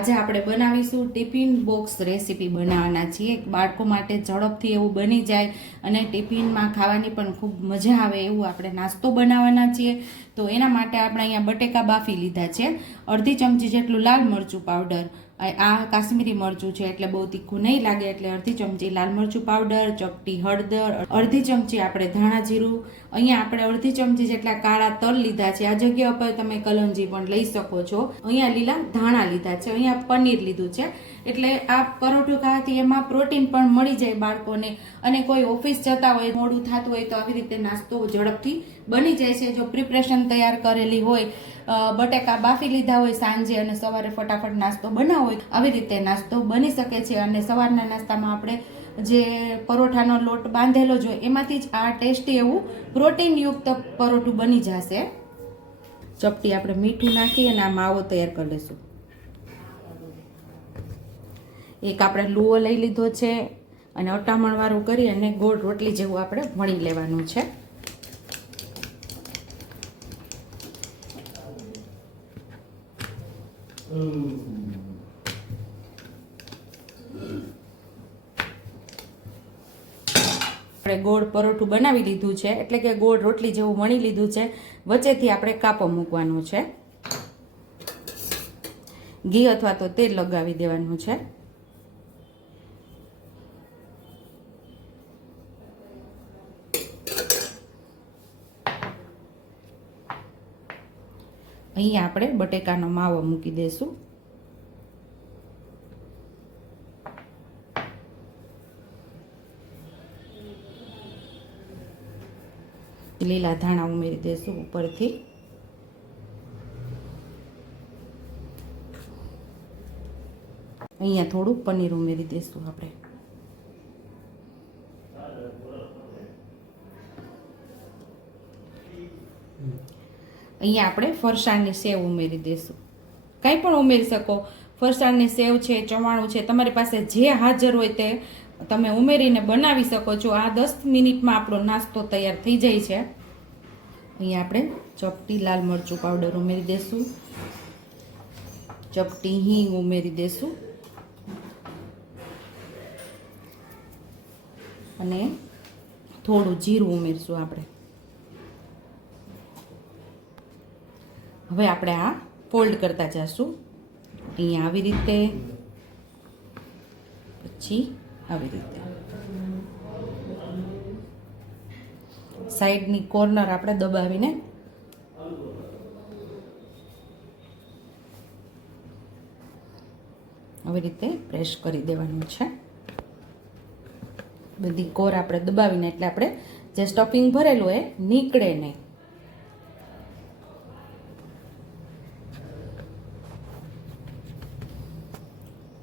આજે આપણે બનાવીશું ટિફિન બોક્સ રેસીપી બનાવવાના છીએ. બાળકો માટે ઝડપથી એવું બની જાય અને ટિફિનમાં ખાવાની પણ ખૂબ મજા આવે એવું આપણે નાસ્તો બનાવવાના છીએ. તો એના માટે આપણે અહીંયા બટેકા બાફી લીધા છે. અડધી ચમચી જેટલું લાલ મરચું પાવડર, આ કાશ્મીરી મરચું છે એટલે બહુ તીખું નહીં લાગે, એટલે અડધી ચમચી લાલ મરચું પાવડર, ચપટી હળદર, અડધી ચમચી આપણે ધાણા જીરું, અહીંયા આપણે અડધી ચમચી જેટલા કાળા તલ લીધા છે. આ જગ્યા ઉપર તમે કલંજી પણ લઈ શકો છો. અહીંયા લીલા ધાણા લીધા છે, અહીંયા પનીર લીધું છે. એટલે આ પરોઠું ખાવાથી એમાં પ્રોટીન પણ મળી જાય બાળકોને, અને કોઈ ઓફિસ જતા હોય, મોડું થતું હોય તો આવી રીતે નાસ્તો ઝડપથી બની જાય છે. જો પ્રિપરેશન તૈયાર કરેલી હોય, બટેકા બાફી લીધા હોય સાંજે અને સવારે ફટાફટ નાસ્તો બનાવવો હોય, આવી રીતે નાસ્તો બની શકે છે. અને સવારના નાસ્તામાં આપણે જે પરોઠાનો લોટ બાંધેલો જ હોય એમાંથી જ આ ટેસ્ટી એવું પ્રોટીનયુક્ત પરોઠું બની જશે. ચપટી આપણે મીઠું નાખી અને આ માવો તૈયાર કરી લઈશું. એક આપણે લુઓ લઈ લીધો છે અને અટામણવાળું કરી અને ગોળ રોટલી જેવું આપણે વણી લેવાનું છે. આપણે ગોળ પરોઠું બનાવી લીધું છે, એટલે કે ગોળ રોટલી જેવું વણી લીધું છે. વચ્ચેથી આપણે કાપો મૂકવાનું છે. ઘી અથવા તો તેલ લગાવી દેવાનું છે. અહીંયા આપણે બટેકાનો માવો મૂકી દઈશું. લીલા ધાણા ઉમેરી દઈશું ઉપરથી. અહીંયા થોડું પનીર ઉમેરી દઈશું આપણે. અહીંયા આપણે ફરસાણની સેવ ઉમેરી દઈશું. કંઈ પણ ઉમેરી શકો. ફરસાણની સેવ છે, ચવાણું છે, તમારી પાસે જે હાજર હોય તે તમે ઉમેરીને બનાવી શકો છો. આ 10 મિનિટમાં આપણો નાસ્તો તૈયાર થઈ જાય છે. અહીંયા આપણે ચપટી લાલ મરચું પાવડર ઉમેરી દઈશું, ચપટી હિંગ ઉમેરી દઈશું અને થોડું જીરું ઉમેરશું આપણે. હવે આપણે આ ફોલ્ડ કરતા જઈશું. અહીંયા આવી રીતે, પછી આવી રીતે સાઈડની કોર્નર આપણે દબાવીને આવી રીતે પ્રેસ કરી દેવાનું છે. બધી કોર આપણે દબાવીને, એટલે આપણે જે સ્ટફિંગ ભરેલું એ નીકળે નહીં.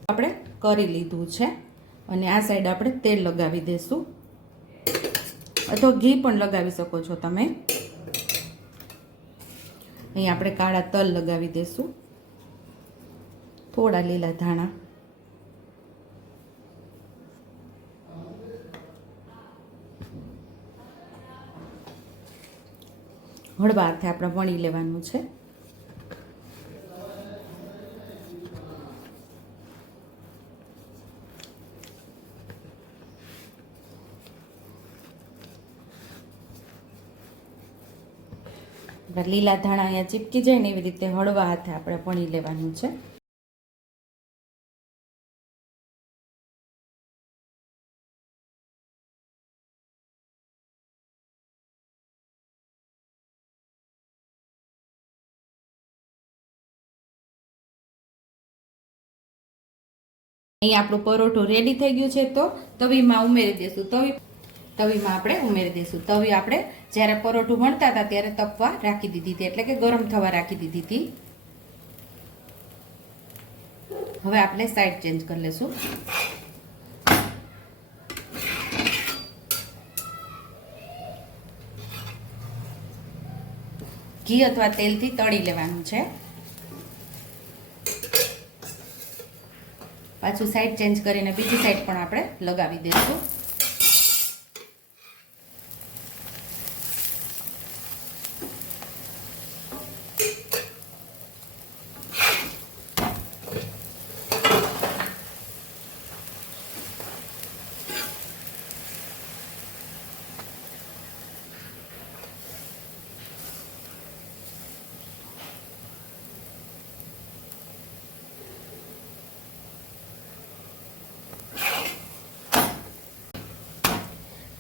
આપણે કરી લીધું છે અને આ સાઈડ આપણે તેલ લગાવી દઈશું, અથવા ઘી પણ લગાવી શકો છો તમે. અહીં આપણે કાળા તલ લગાવી દઈશું, થોડા લીલા ધાણા, હળવા હાથે આપણે વણી લેવાનું છે. લીલા ધાણા અહીંયા ચીપકી જાય ને એવી રીતે હળવા હાથે આપણે વણી લેવાનું છે. અહીં આપણું પરોઠું રેડી થઈ ગયું છે. તો તવીમાં ઉમેરી દઈશું. તવીમાં આપણે ઉમેરી દઈશું. તવી આપણે જ્યારે પરોઠું વણતા હતા ત્યારે તપવા રાખી દીધી હતી, એટલે કે ગરમ થવા રાખી દીધી હતી. હવે આપણે સાઈડ ચેન્જ કરી લઈશું. ઘી અથવા તેલથી તળી લેવાનું છે. પાછું સાઈડ ચેન્જ કરીને બીજી સાઈડ પણ આપણે લગાવી દઈશું.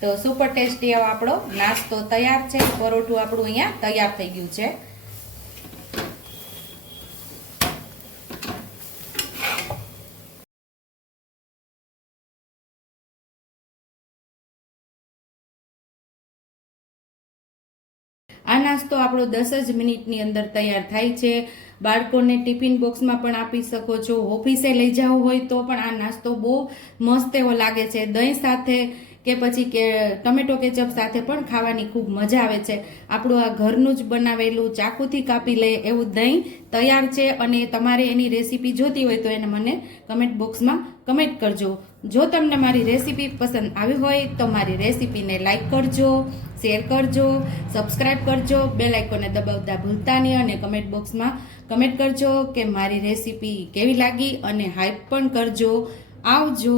તો સુપર ટેસ્ટી એવો આપણો નાસ્તો તૈયાર છે. પરોઠું આપણું અહીંયા તૈયાર થઈ ગયું છે. આ નાસ્તો આપણો 10 જ મિનિટની અંદર તૈયાર થાય છે. બાળકોને ટિફિન બોક્સમાં પણ આપી શકો છો, ઓફિસે લઈ જવો હોય તો પણ આ નાસ્તો બહુ મસ્ત એવો લાગે છે. દહીં સાથે કે પછી કે ટમેટો કેચપ સાથે પણ ખાવાની ખૂબ મજા આવે છે. આપણું આ ઘરનું જ બનાવેલું ચાકુથી કાપી લે એવું દહીં તૈયાર છે. અને તમારે એની રેસીપી જોતી હોય તો એને મને કમેન્ટ બોક્સમાં કમેન્ટ કરજો. જો તમને મારી રેસીપી પસંદ આવી હોય તો મારી રેસીપીને લાઈક કરજો, શેર કરજો, સબસ્ક્રાઈબ કરજો, બેલ આઇકોનને દબાવતા ભૂલતા નહીં અને કમેન્ટ બોક્સમાં કમેન્ટ કરજો કે મારી રેસીપી કેવી લાગી અને હાઈપ પણ કરજો. આવજો.